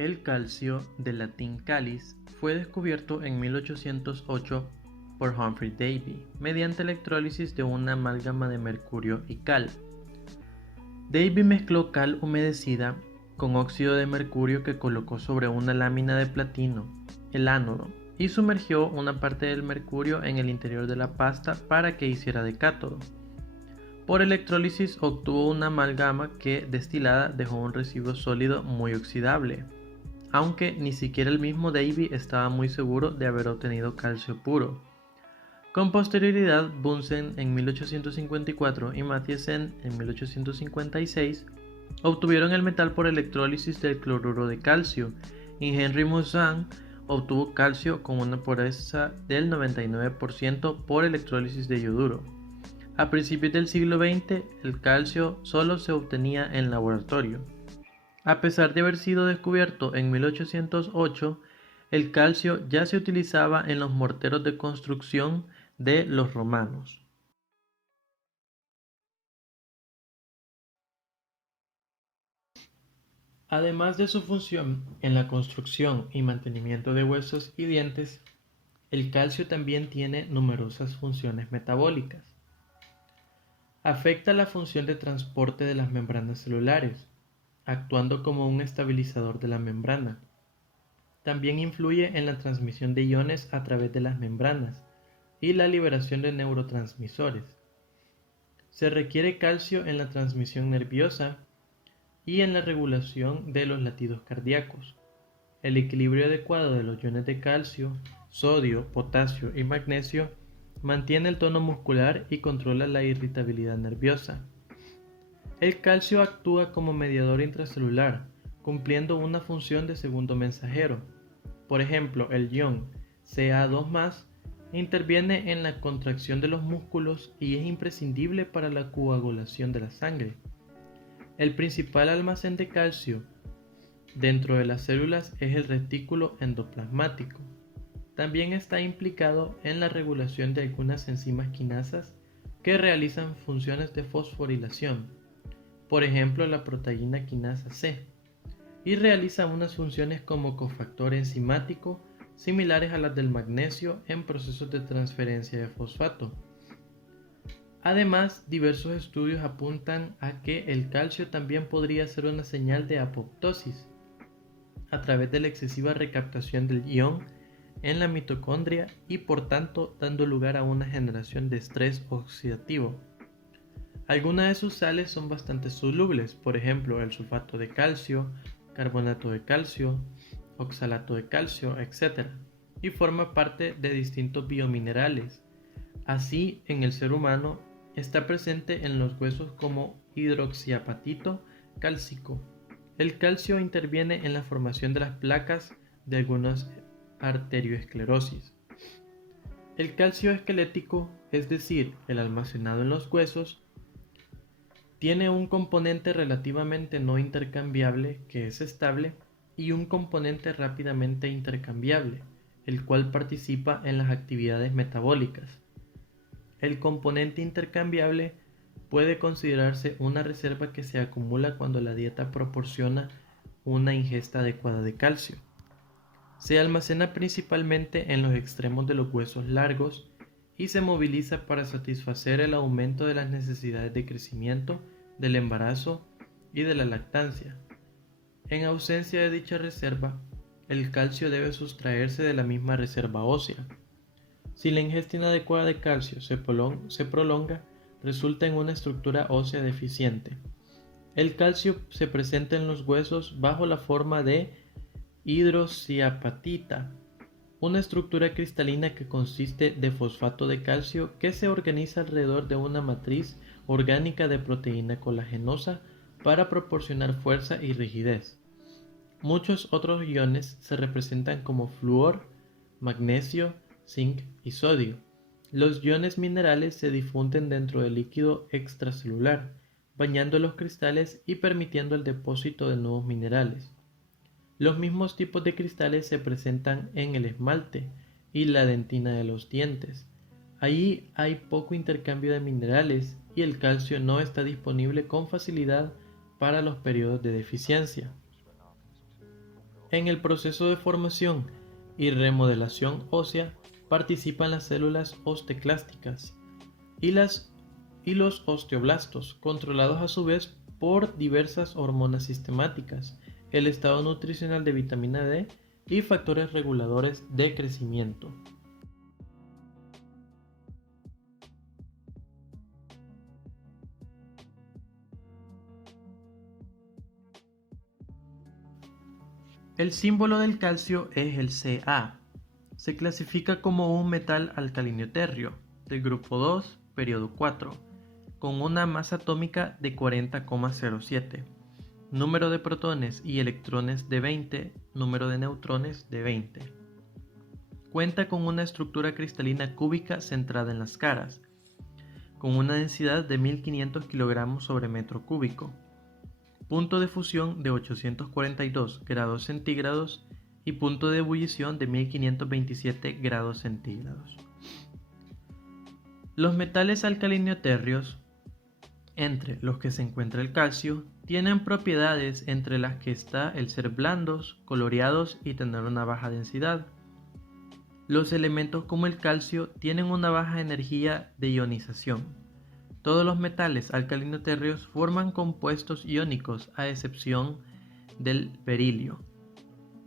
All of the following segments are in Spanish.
El calcio, del latín calis, fue descubierto en 1808 por Humphrey Davy mediante electrólisis de una amálgama de mercurio y cal. Davy mezcló cal humedecida con óxido de mercurio que colocó sobre una lámina de platino, el ánodo, y sumergió una parte del mercurio en el interior de la pasta para que hiciera de cátodo. Por electrólisis obtuvo una amalgama que, destilada, dejó un residuo sólido muy oxidable, aunque ni siquiera el mismo Davy estaba muy seguro de haber obtenido calcio puro. Con posterioridad, Bunsen en 1854 y Mathiesen en 1856 obtuvieron el metal por electrólisis del cloruro de calcio, y Henry Moissan obtuvo calcio con una pureza del 99% por electrólisis de yoduro. A principios del siglo XX, el calcio solo se obtenía en laboratorio. A pesar de haber sido descubierto en 1808, el calcio ya se utilizaba en los morteros de construcción de los romanos. Además de su función en la construcción y mantenimiento de huesos y dientes, el calcio también tiene numerosas funciones metabólicas. Afecta la función de transporte de las membranas celulares, actuando como un estabilizador de la membrana. También influye en la transmisión de iones a través de las membranas y la liberación de neurotransmisores. Se requiere calcio en la transmisión nerviosa y en la regulación de los latidos cardíacos. El equilibrio adecuado de los iones de calcio, sodio, potasio y magnesio mantiene el tono muscular y controla la irritabilidad nerviosa. El calcio actúa como mediador intracelular, cumpliendo una función de segundo mensajero. Por ejemplo, el ion Ca2+ interviene en la contracción de los músculos y es imprescindible para la coagulación de la sangre. El principal almacén de calcio dentro de las células es el retículo endoplasmático. También está implicado en la regulación de algunas enzimas quinasas que realizan funciones de fosforilación, por ejemplo la proteína quinasa C, y realiza unas funciones como cofactor enzimático similares a las del magnesio en procesos de transferencia de fosfato. Además, diversos estudios apuntan a que el calcio también podría ser una señal de apoptosis a través de la excesiva recaptación del ion en la mitocondria y por tanto dando lugar a una generación de estrés oxidativo. Algunas de sus sales son bastante solubles, por ejemplo el sulfato de calcio, carbonato de calcio, oxalato de calcio, etc., y forma parte de distintos biominerales. Así, en el ser humano está presente en los huesos como hidroxiapatito cálcico. El calcio interviene en la formación de las placas de algunas arterioesclerosis. El calcio esquelético, es decir, el almacenado en los huesos, tiene un componente relativamente no intercambiable, que es estable, y un componente rápidamente intercambiable, el cual participa en las actividades metabólicas. El componente intercambiable puede considerarse una reserva que se acumula cuando la dieta proporciona una ingesta adecuada de calcio. Se almacena principalmente en los extremos de los huesos largos y se moviliza para satisfacer el aumento de las necesidades de crecimiento, del embarazo y de la lactancia. En ausencia de dicha reserva, el calcio debe sustraerse de la misma reserva ósea. Si la ingesta inadecuada de calcio se prolonga, resulta en una estructura ósea deficiente. El calcio se presenta en los huesos bajo la forma de hidroxiapatita, una estructura cristalina que consiste de fosfato de calcio que se organiza alrededor de una matriz orgánica de proteína colagenosa para proporcionar fuerza y rigidez. Muchos otros iones se representan como flúor, magnesio, zinc y sodio. Los iones minerales se difunden dentro del líquido extracelular, bañando los cristales y permitiendo el depósito de nuevos minerales. Los mismos tipos de cristales se presentan en el esmalte y la dentina de los dientes. Allí hay poco intercambio de minerales y el calcio no está disponible con facilidad para los periodos de deficiencia. En el proceso de formación y remodelación ósea participan las células osteoclásticas y los osteoblastos, controlados a su vez por diversas hormonas sistemáticas, el estado nutricional de vitamina D y factores reguladores de crecimiento. El símbolo del calcio es el Ca. Se clasifica como un metal alcalino térreo del grupo 2, periodo 4, con una masa atómica de 40,07, número de protones y electrones de 20, número de neutrones de 20. Cuenta con una estructura cristalina cúbica centrada en las caras, con una densidad de 1500 kg sobre metro cúbico, punto de fusión de 842 grados centígrados y punto de ebullición de 1527 grados centígrados. Los metales alcalino-térreos, entre los que se encuentra el calcio, tienen propiedades entre las que está el ser blandos, coloreados y tener una baja densidad. Los elementos como el calcio tienen una baja energía de ionización. Todos los metales alcalino-térreos forman compuestos iónicos a excepción del berilio.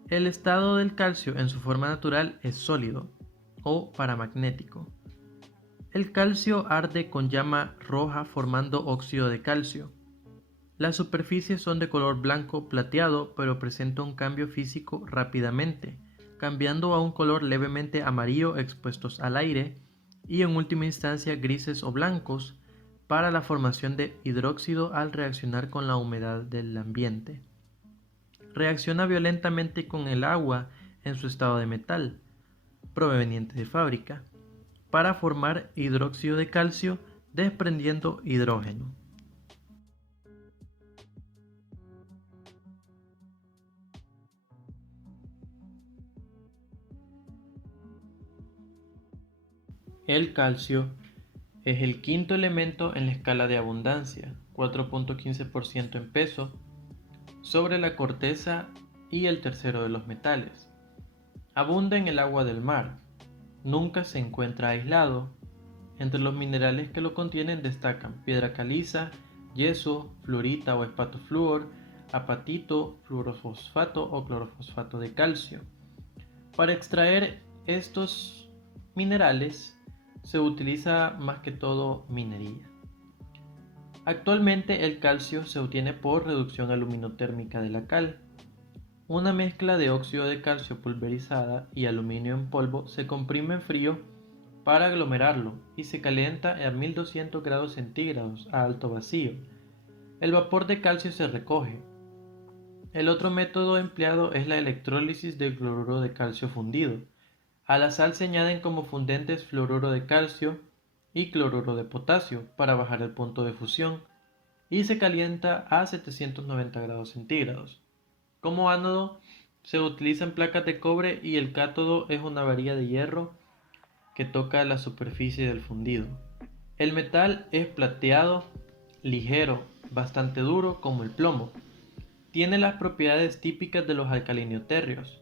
El estado del calcio en su forma natural es sólido o paramagnético. El calcio arde con llama roja formando óxido de calcio. Las superficies son de color blanco plateado, pero presenta un cambio físico rápidamente, cambiando a un color levemente amarillo expuestos al aire y en última instancia grises o blancos para la formación de hidróxido al reaccionar con la humedad del ambiente. Reacciona violentamente con el agua en su estado de metal, proveniente de fábrica, para formar hidróxido de calcio desprendiendo hidrógeno. El calcio es el quinto elemento en la escala de abundancia, 4,15% en peso, sobre la corteza y el tercero de los metales. Abunda en el agua del mar, nunca se encuentra aislado. Entre los minerales que lo contienen destacan piedra caliza, yeso, fluorita o espatoflúor, apatito, fluorofosfato o clorofosfato de calcio. Para extraer estos minerales se utiliza más que todo minería. Actualmente el calcio se obtiene por reducción aluminotérmica de la cal. Una mezcla de óxido de calcio pulverizada y aluminio en polvo se comprime en frío para aglomerarlo y se calienta a 1200 grados centígrados a alto vacío. El vapor de calcio se recoge. El otro método empleado es la electrólisis del cloruro de calcio fundido. A la sal se añaden como fundentes fluoruro de calcio y cloruro de potasio para bajar el punto de fusión y se calienta a 790 grados centígrados. Como ánodo se utilizan placas de cobre y el cátodo es una varilla de hierro que toca la superficie del fundido. El metal es plateado, ligero, bastante duro como el plomo. Tiene las propiedades típicas de los alcalinotérreos.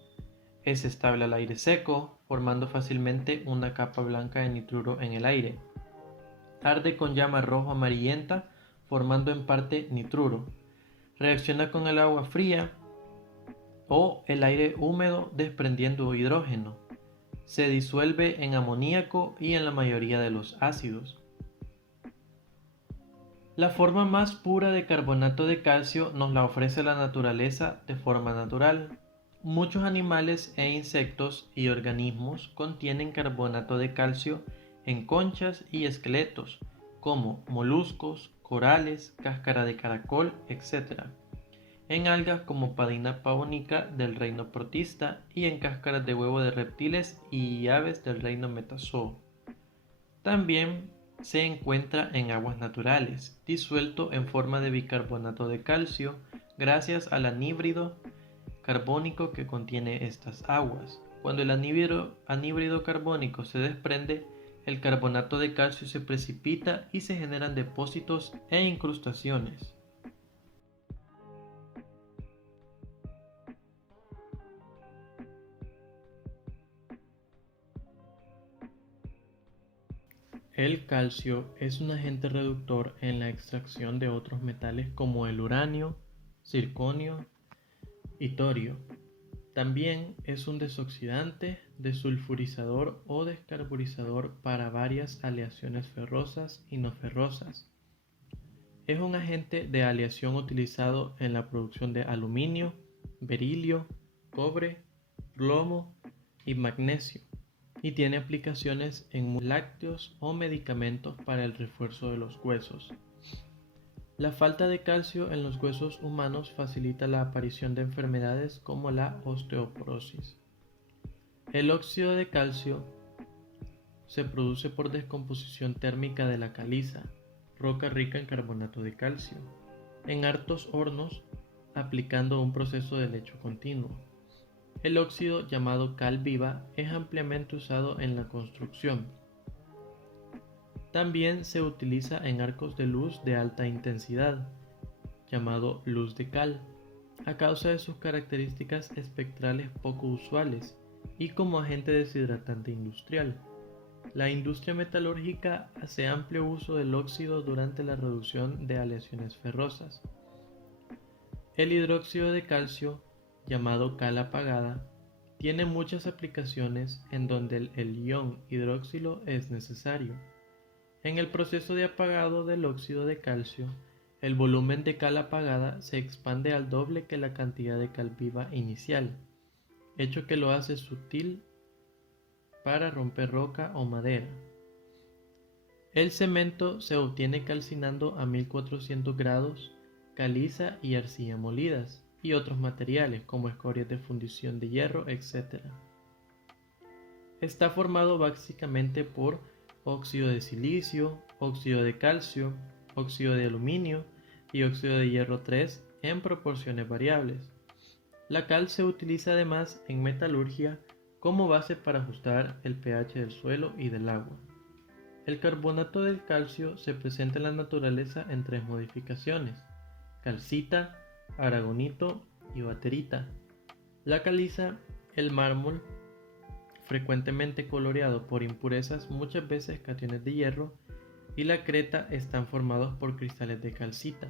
Es estable al aire seco, formando fácilmente una capa blanca de nitruro en el aire. Arde con llama rojo amarillenta, formando en parte nitruro. Reacciona con el agua fría o el aire húmedo desprendiendo hidrógeno. Se disuelve en amoníaco y en la mayoría de los ácidos. La forma más pura de carbonato de calcio nos la ofrece la naturaleza de forma natural. Muchos animales e insectos y organismos contienen carbonato de calcio en conchas y esqueletos, como moluscos, corales, cáscara de caracol, etc. En algas como Padina pavonica del reino protista y en cáscaras de huevo de reptiles y aves del reino metazoo. También se encuentra en aguas naturales, disuelto en forma de bicarbonato de calcio gracias al anhídrido carbónico que contiene estas aguas. Cuando el anhídrido carbónico se desprende, el carbonato de calcio se precipita y se generan depósitos e incrustaciones. El calcio es un agente reductor en la extracción de otros metales como el uranio, circonio y torio. También es un desoxidante, desulfurizador o descarburizador para varias aleaciones ferrosas y no ferrosas. Es un agente de aleación utilizado en la producción de aluminio, berilio, cobre, plomo y magnesio, y tiene aplicaciones en lácteos o medicamentos para el refuerzo de los huesos. La falta de calcio en los huesos humanos facilita la aparición de enfermedades como la osteoporosis. El óxido de calcio se produce por descomposición térmica de la caliza, roca rica en carbonato de calcio, en hartos hornos aplicando un proceso de lecho continuo. El óxido llamado cal viva es ampliamente usado en la construcción. También se utiliza en arcos de luz de alta intensidad, llamado luz de cal, a causa de sus características espectrales poco usuales y como agente deshidratante industrial. La industria metalúrgica hace amplio uso del óxido durante la reducción de aleaciones ferrosas. El hidróxido de calcio, llamado cal apagada, tiene muchas aplicaciones en donde el ion hidroxilo es necesario. En el proceso de apagado del óxido de calcio, el volumen de cal apagada se expande al doble que la cantidad de cal viva inicial, hecho que lo hace sutil para romper roca o madera. El cemento se obtiene calcinando a 1400 grados caliza y arcilla molidas y otros materiales como escorias de fundición de hierro, etc. Está formado básicamente por óxido de silicio, óxido de calcio, óxido de aluminio y óxido de hierro 3 en proporciones variables. La cal se utiliza además en metalurgia como base para ajustar el pH del suelo y del agua. El carbonato del calcio se presenta en la naturaleza en tres modificaciones: calcita, aragonito y baterita. La caliza, el mármol, frecuentemente coloreado por impurezas, muchas veces cationes de hierro, y la creta están formados por cristales de calcita.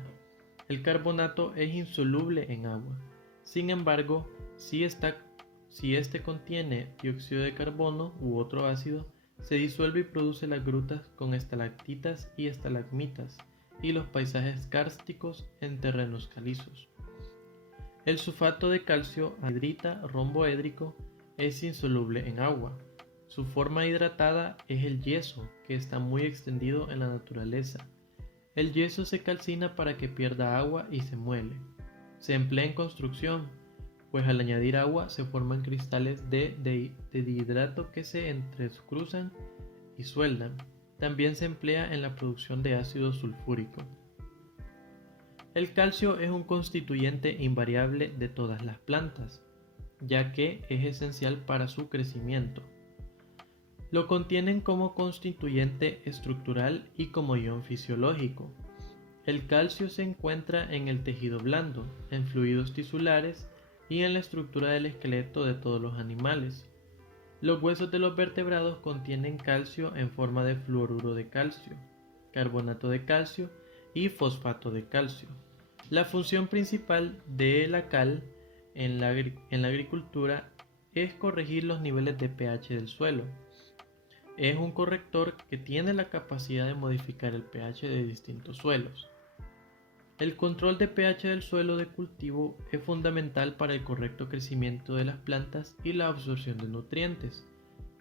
El carbonato es insoluble en agua. Sin embargo, si este contiene dióxido de carbono u otro ácido, se disuelve y produce las grutas con estalactitas y estalagmitas y los paisajes kársticos en terrenos calizos. El sulfato de calcio, anhidrita romboédrico, es insoluble en agua. Su forma hidratada es el yeso, que está muy extendido en la naturaleza. El yeso se calcina para que pierda agua y se muele. Se emplea en construcción, pues al añadir agua se forman cristales de dihidrato que se entrecruzan y sueldan. También se emplea en la producción de ácido sulfúrico. El calcio es un constituyente invariable de todas las plantas, ya que es esencial para su crecimiento. Lo contienen como constituyente estructural y como ion fisiológico. El calcio se encuentra en el tejido blando, en fluidos tisulares y en la estructura del esqueleto de todos los animales. Los huesos de los vertebrados contienen calcio en forma de fluoruro de calcio, carbonato de calcio y fosfato de calcio. La función principal de la cal en la agricultura es corregir los niveles de pH del suelo. Es un corrector que tiene la capacidad de modificar el pH de distintos suelos. El control de pH del suelo de cultivo es fundamental para el correcto crecimiento de las plantas y la absorción de nutrientes.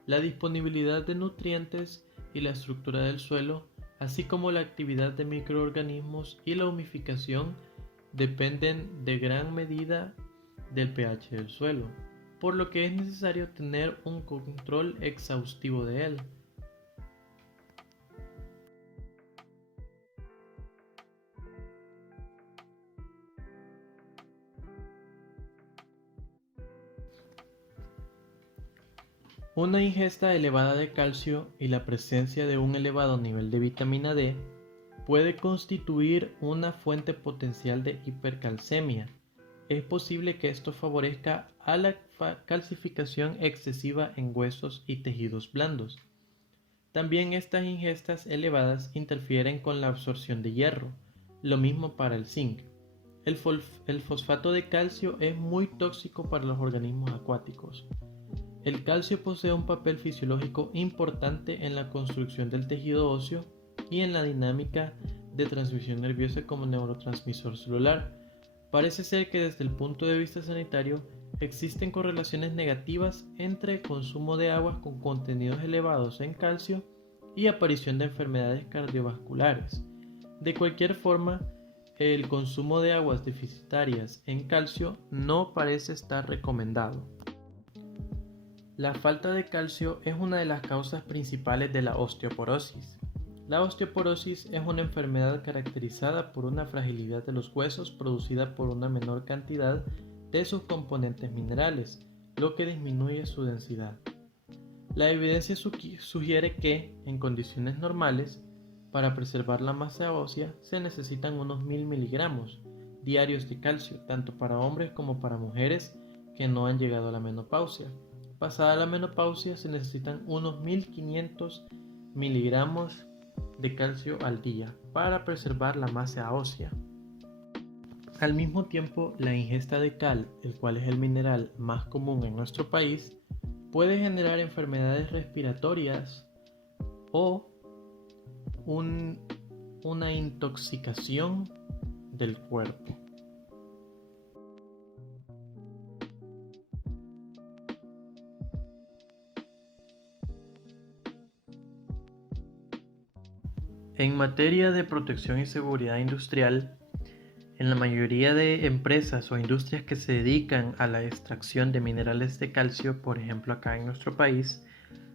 La disponibilidad de nutrientes y la estructura del suelo, así como la actividad de microorganismos y la humificación, dependen de gran medida del pH del suelo, por lo que es necesario tener un control exhaustivo de él. Una ingesta elevada de calcio y la presencia de un elevado nivel de vitamina D puede constituir una fuente potencial de hipercalcemia. Es posible que esto favorezca a la calcificación excesiva en huesos y tejidos blandos. También estas ingestas elevadas interfieren con la absorción de hierro, lo mismo para el zinc. El fosfato de calcio es muy tóxico para los organismos acuáticos. El calcio posee un papel fisiológico importante en la construcción del tejido óseo y en la dinámica de transmisión nerviosa como neurotransmisor celular. Parece ser que desde el punto de vista sanitario existen correlaciones negativas entre el consumo de aguas con contenidos elevados en calcio y aparición de enfermedades cardiovasculares. De cualquier forma, el consumo de aguas deficitarias en calcio no parece estar recomendado. La falta de calcio es una de las causas principales de la osteoporosis. La osteoporosis es una enfermedad caracterizada por una fragilidad de los huesos producida por una menor cantidad de sus componentes minerales, lo que disminuye su densidad. La evidencia sugiere que, en condiciones normales, para preservar la masa ósea se necesitan unos 1000 miligramos diarios de calcio, tanto para hombres como para mujeres que no han llegado a la menopausia. Pasada la menopausia se necesitan unos 1500 miligramos de calcio al día para preservar la masa ósea. Al mismo tiempo, la ingesta de cal, el cual es el mineral más común en nuestro país, puede generar enfermedades respiratorias o una intoxicación del cuerpo. En materia de protección y seguridad industrial, en la mayoría de empresas o industrias que se dedican a la extracción de minerales de calcio, por ejemplo acá en nuestro país,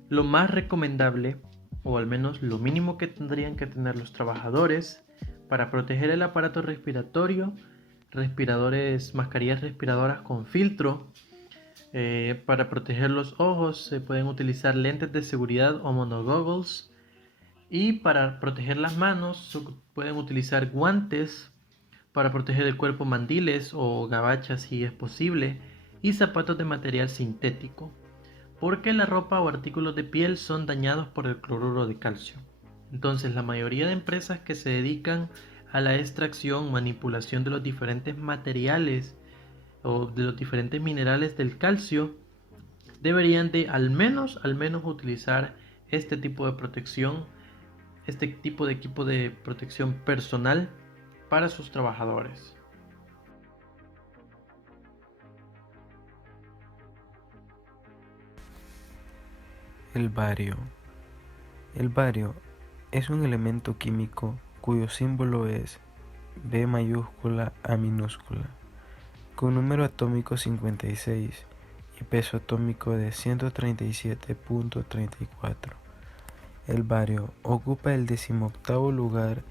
lo más recomendable, o al menos lo mínimo que tendrían que tener los trabajadores para proteger el aparato respiratorio, mascarillas respiradoras con filtro, para proteger los ojos se pueden utilizar lentes de seguridad o monogoggles, y para proteger las manos se pueden utilizar guantes, para proteger el cuerpo mandiles o gabachas si es posible, y zapatos de material sintético, porque la ropa o artículos de piel son dañados por el cloruro de calcio. Entonces la mayoría de empresas que se dedican a la extracción, manipulación de los diferentes materiales o de los diferentes minerales del calcio deberían de al menos utilizar este tipo de protección, este tipo de equipo de protección personal para sus trabajadores. El bario. El bario es un elemento químico cuyo símbolo es B mayúscula A minúscula, con número atómico 56 y peso atómico de 137.34. El bario ocupa el 18º lugar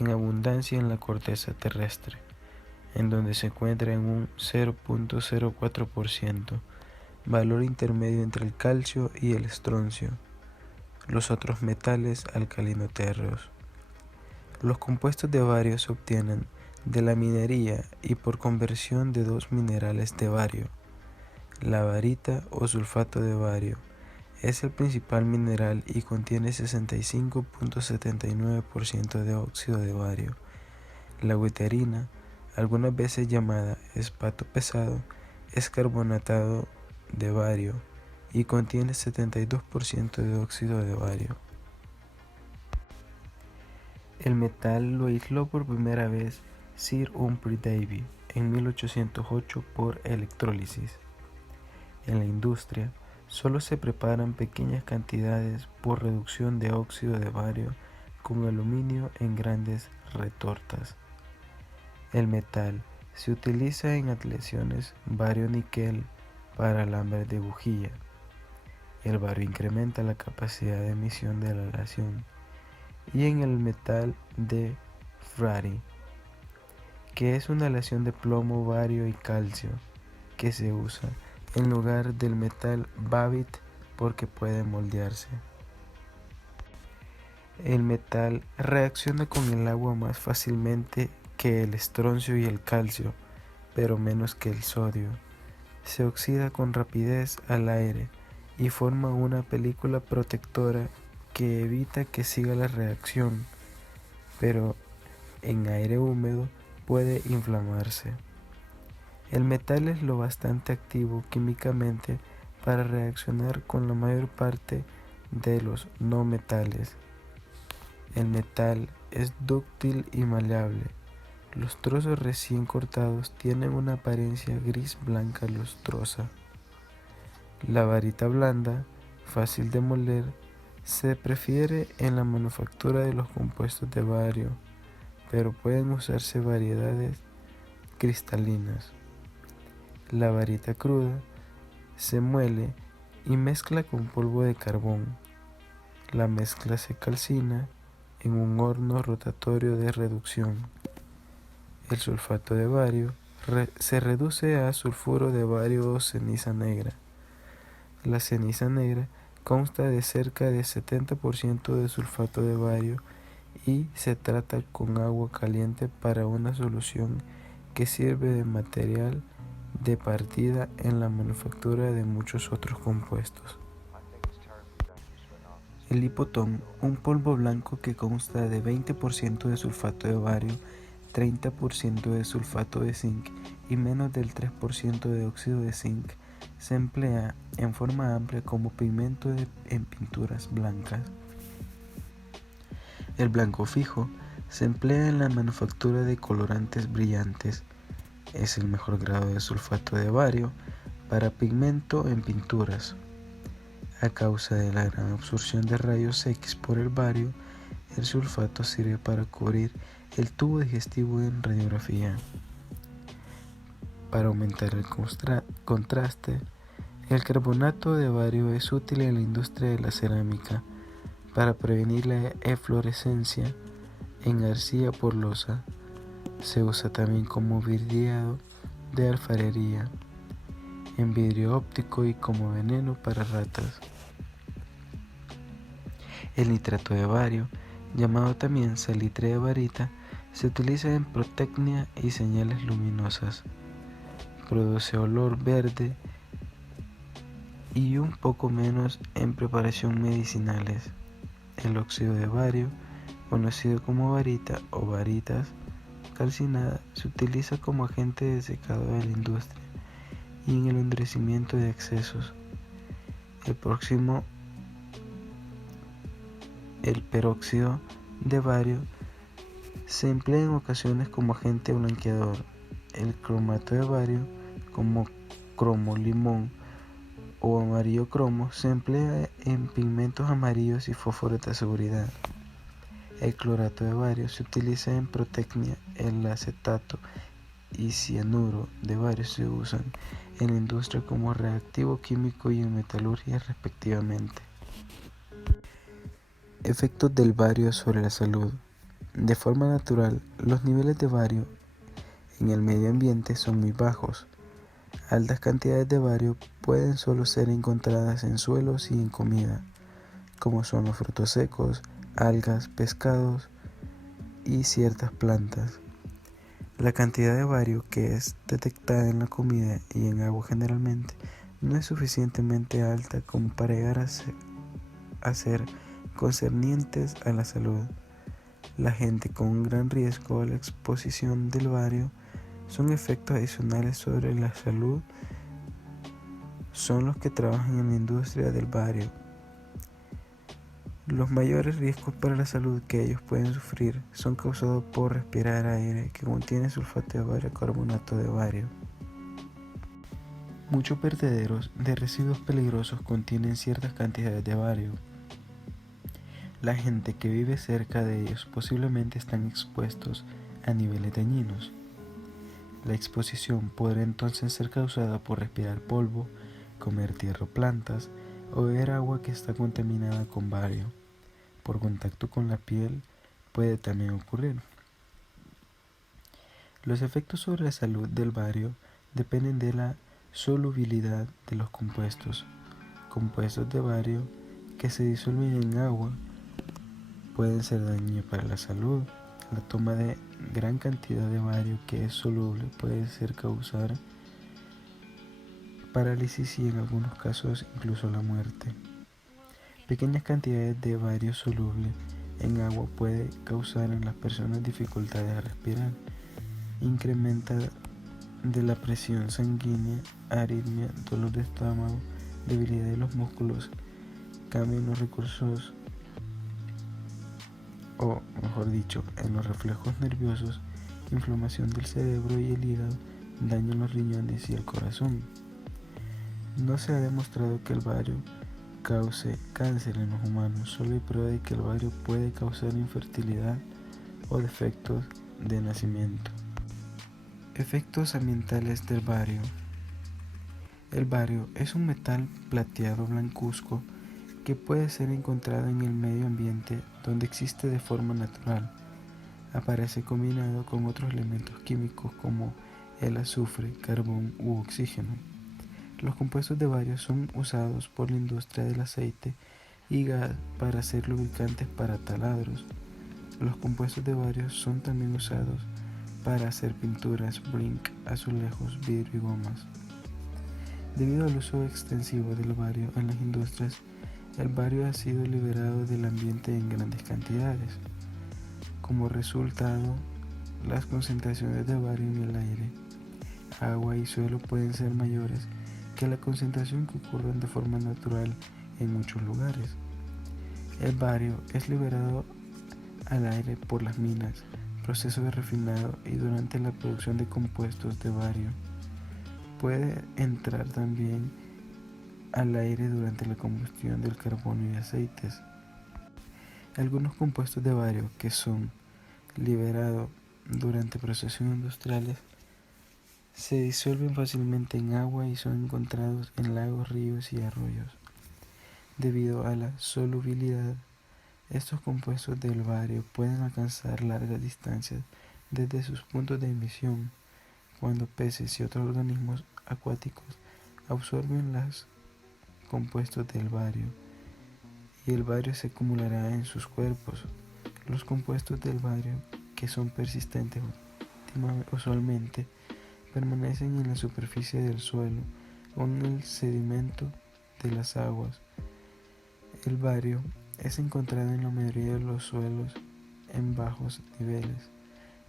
en abundancia en la corteza terrestre, en donde se encuentra en un 0.04%, valor intermedio entre el calcio y el estroncio, los otros metales alcalino-térreos. Los compuestos de bario se obtienen de la minería y por conversión de dos minerales de bario. La barita o sulfato de bario es el principal mineral y contiene 65.79% de óxido de bario. La witherina, algunas veces llamada espato pesado, es carbonatado de bario y contiene 72% de óxido de bario. El metal lo aisló por primera vez Sir Humphrey Davy en 1808 por electrólisis. En la industria, solo se preparan pequeñas cantidades por reducción de óxido de bario con aluminio en grandes retortas. El metal se utiliza en aleaciones bario-níquel para alambres de bujía. El bario incrementa la capacidad de emisión de la aleación. Y en el metal de Frary, que es una aleación de plomo, bario y calcio, que se usa en lugar del metal Babbitt porque puede moldearse. El metal reacciona con el agua más fácilmente que el estroncio y el calcio, pero menos que el sodio. Se oxida con rapidez al aire y forma una película protectora que evita que siga la reacción, pero en aire húmedo puede inflamarse. El metal es lo bastante activo químicamente para reaccionar con la mayor parte de los no metales. El metal es dúctil y maleable. Los trozos recién cortados tienen una apariencia gris-blanca lustrosa. La varita blanda, fácil de moler, se prefiere en la manufactura de los compuestos de bario, pero pueden usarse variedades cristalinas. La varita cruda se muele y mezcla con polvo de carbón. La mezcla se calcina en un horno rotatorio de reducción. El sulfato de bario se reduce a sulfuro de bario o ceniza negra. La ceniza negra consta de cerca de 70% de sulfato de bario y se trata con agua caliente para una solución que sirve de material de partida en la manufactura de muchos otros compuestos. El hipotón, un polvo blanco que consta de 20% de sulfato de bario, 30% de sulfato de zinc y menos del 3% de óxido de zinc, se emplea en forma amplia como pigmento en pinturas blancas. El blanco fijo se emplea en la manufactura de colorantes brillantes. Es el mejor grado de sulfato de bario para pigmento en pinturas. A causa de la gran absorción de rayos X por el bario, el sulfato sirve para cubrir el tubo digestivo en radiografía. Para aumentar el contraste, el carbonato de bario es útil en la industria de la cerámica para prevenir la eflorescencia en arcilla por losa. Se usa también como vidriado de alfarería, en vidrio óptico y como veneno para ratas. El nitrato de bario, llamado también salitre de barita, se utiliza en pirotecnia y señales luminosas. Produce olor verde y un poco menos en preparación medicinales. El óxido de bario, conocido como varita o varitas calcinada, se utiliza como agente de secado de la industria y en el endurecimiento de excesos. El peróxido de bario se emplea en ocasiones como agente blanqueador. El cromato de bario, como cromo limón o amarillo cromo, se emplea en pigmentos amarillos y fósforos de seguridad. El clorato de bario se utiliza en pirotecnia. El acetato y cianuro de bario se usan en la industria como reactivo químico y en metalurgia respectivamente. Efectos del bario sobre la salud. De forma natural, los niveles de bario en el medio ambiente son muy bajos. Altas cantidades de bario pueden solo ser encontradas en suelos y en comida, como son los frutos secos, algas, pescados y ciertas plantas. La cantidad de bario que es detectada en la comida y en agua generalmente no es suficientemente alta como para llegar a ser concernientes a la salud. La gente con un gran riesgo a la exposición del bario son efectos adicionales sobre la salud son los que trabajan en la industria del bario. Los mayores riesgos para la salud que ellos pueden sufrir son causados por respirar aire que contiene sulfato de bario o carbonato de bario. Muchos vertederos de residuos peligrosos contienen ciertas cantidades de bario. La gente que vive cerca de ellos posiblemente están expuestos a niveles dañinos. La exposición podrá entonces ser causada por respirar polvo, comer tierra o plantas, o beber agua que está contaminada con bario. Por contacto con la piel puede también ocurrir. Los efectos sobre la salud del bario dependen de la solubilidad de los compuestos. Compuestos de bario que se disuelven en agua pueden ser dañinos para la salud. La toma de gran cantidad de bario que es soluble puede causar parálisis y en algunos casos incluso la muerte. Pequeñas cantidades de bario soluble en agua puede causar en las personas dificultades a respirar, incrementa de la presión sanguínea, arritmia, dolor de estómago, debilidad de los músculos, cambio en los recursos, o mejor dicho, en los reflejos nerviosos, inflamación del cerebro y el hígado, daño en los riñones y el corazón. No se ha demostrado que el bario cause cáncer en los humanos, solo hay prueba de que el bario puede causar infertilidad o defectos de nacimiento. Efectos ambientales del bario. El bario es un metal plateado blancuzco que puede ser encontrado en el medio ambiente donde existe de forma natural. Aparece combinado con otros elementos químicos como el azufre, carbón u oxígeno. Los compuestos de bario son usados por la industria del aceite y gas para hacer lubricantes para taladros. Los compuestos de bario son también usados para hacer pinturas, brink, azulejos, vidrio y gomas. Debido al uso extensivo del bario en las industrias, el bario ha sido liberado del ambiente en grandes cantidades. Como resultado, las concentraciones de bario en el aire, agua y suelo pueden ser mayores que la concentración que ocurre de forma natural en muchos lugares. El bario es liberado al aire por las minas, proceso de refinado y durante la producción de compuestos de bario. Puede entrar también al aire durante la combustión del carbono y aceites. Algunos compuestos de bario que son liberados durante procesos industriales se disuelven fácilmente en agua y son encontrados en lagos, ríos y arroyos. Debido a la solubilidad, estos compuestos del bario pueden alcanzar largas distancias desde sus puntos de emisión, cuando peces y otros organismos acuáticos absorben los compuestos del bario, y el bario se acumulará en sus cuerpos. Los compuestos del bario, que son persistentes usualmente, permanecen en la superficie del suelo o en el sedimento de las aguas. El bario es encontrado en la mayoría de los suelos en bajos niveles.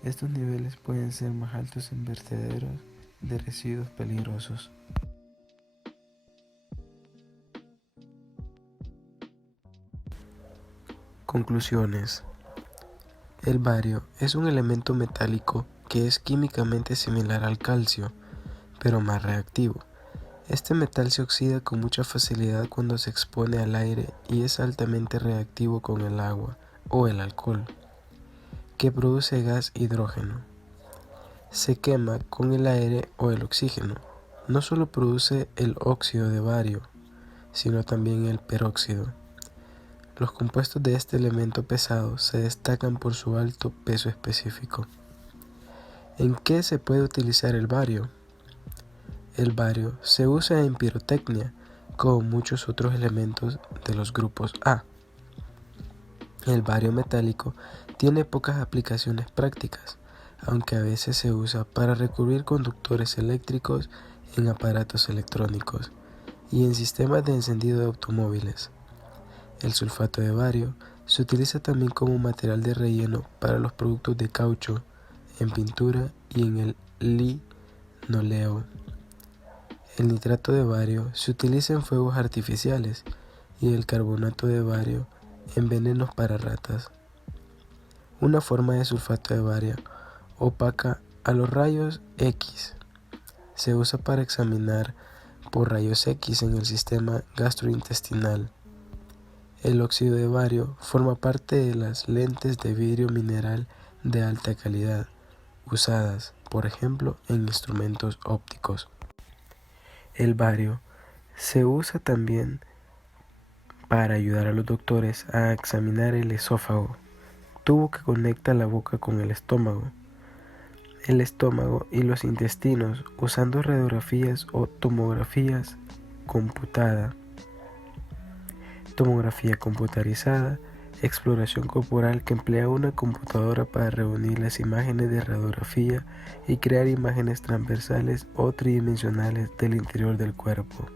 Estos niveles pueden ser más altos en vertederos de residuos peligrosos. Conclusiones. El bario es un elemento metálico que es químicamente similar al calcio, pero más reactivo. Este metal se oxida con mucha facilidad cuando se expone al aire y es altamente reactivo con el agua o el alcohol, que produce gas hidrógeno. Se quema con el aire o el oxígeno. No solo produce el óxido de bario, sino también el peróxido. Los compuestos de este elemento pesado se destacan por su alto peso específico. ¿En qué se puede utilizar el bario? El bario se usa en pirotecnia, como muchos otros elementos de los grupos A. El bario metálico tiene pocas aplicaciones prácticas, aunque a veces se usa para recubrir conductores eléctricos en aparatos electrónicos y en sistemas de encendido de automóviles. El sulfato de bario se utiliza también como material de relleno para los productos de caucho, en pintura y en el linóleo. El nitrato de bario se utiliza en fuegos artificiales y el carbonato de bario en venenos para ratas. Una forma de sulfato de bario opaca a los rayos X. Se usa para examinar por rayos X en el sistema gastrointestinal. El óxido de bario forma parte de las lentes de vidrio mineral de alta calidad, usadas, por ejemplo, en instrumentos ópticos. El bario se usa también para ayudar a los doctores a examinar el esófago, tubo que conecta la boca con el estómago y los intestinos, usando radiografías o tomografía computarizada, exploración corporal que emplea una computadora para reunir las imágenes de radiografía y crear imágenes transversales o tridimensionales del interior del cuerpo.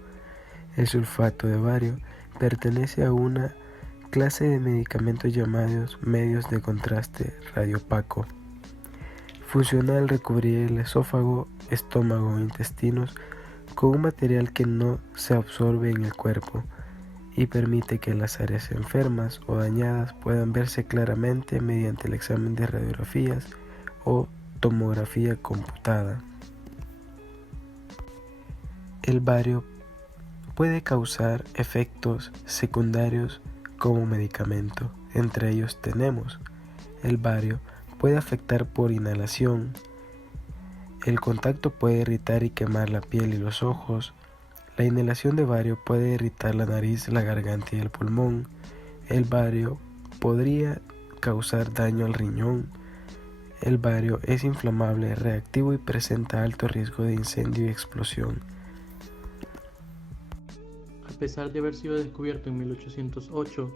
El sulfato de bario pertenece a una clase de medicamentos llamados medios de contraste radiopaco. Funciona al recubrir el esófago, estómago e intestinos con un material que no se absorbe en el cuerpo y permite que las áreas enfermas o dañadas puedan verse claramente mediante el examen de radiografías o tomografía computada. El bario puede causar efectos secundarios como medicamento. Entre ellos tenemos: el bario puede afectar por inhalación, el contacto puede irritar y quemar la piel y los ojos, la inhalación de bario puede irritar la nariz, la garganta y el pulmón, el bario podría causar daño al riñón, el bario es inflamable, reactivo y presenta alto riesgo de incendio y explosión. A pesar de haber sido descubierto en 1808,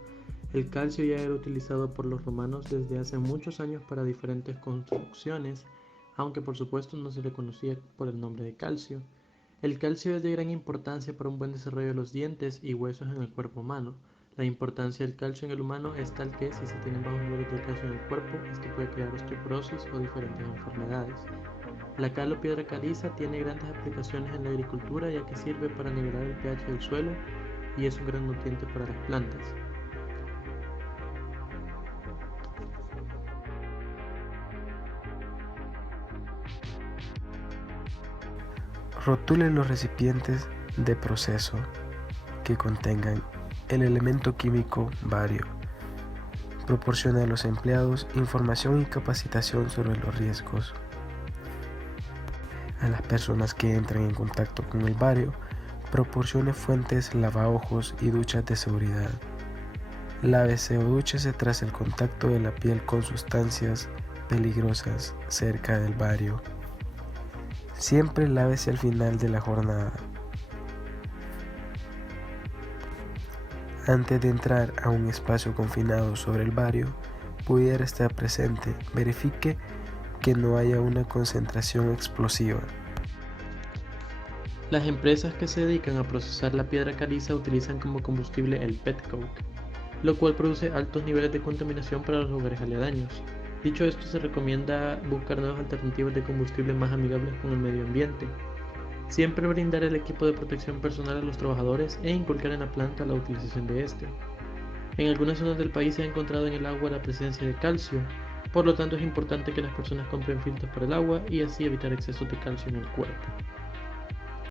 el calcio ya era utilizado por los romanos desde hace muchos años para diferentes construcciones, aunque por supuesto no se le conocía por el nombre de calcio. El calcio es de gran importancia para un buen desarrollo de los dientes y huesos en el cuerpo humano. La importancia del calcio en el humano es tal que si se tienen bajos niveles de calcio en el cuerpo, este puede crear osteoporosis o diferentes enfermedades. La cal o piedra caliza tiene grandes aplicaciones en la agricultura, ya que sirve para nivelar el pH del suelo y es un gran nutriente para las plantas. Rotule los recipientes de proceso que contengan el elemento químico bario. Proporciona a los empleados información y capacitación sobre los riesgos. A las personas que entran en contacto con el bario, proporcione fuentes, lavaojos y duchas de seguridad. Lávese o dúchese tras el contacto de la piel con sustancias peligrosas cerca del bario. Siempre lávese al final de la jornada. Antes de entrar a un espacio confinado sobre el bario, pudiera estar presente. Verifique que no haya una concentración explosiva. Las empresas que se dedican a procesar la piedra caliza utilizan como combustible el petcoke, lo cual produce altos niveles de contaminación para los hogares aledaños. Dicho esto, se recomienda buscar nuevas alternativas de combustible más amigables con el medio ambiente. Siempre brindar el equipo de protección personal a los trabajadores e inculcar en la planta la utilización de este. En algunas zonas del país se ha encontrado en el agua la presencia de calcio, por lo tanto es importante que las personas compren filtros para el agua y así evitar excesos de calcio en el cuerpo.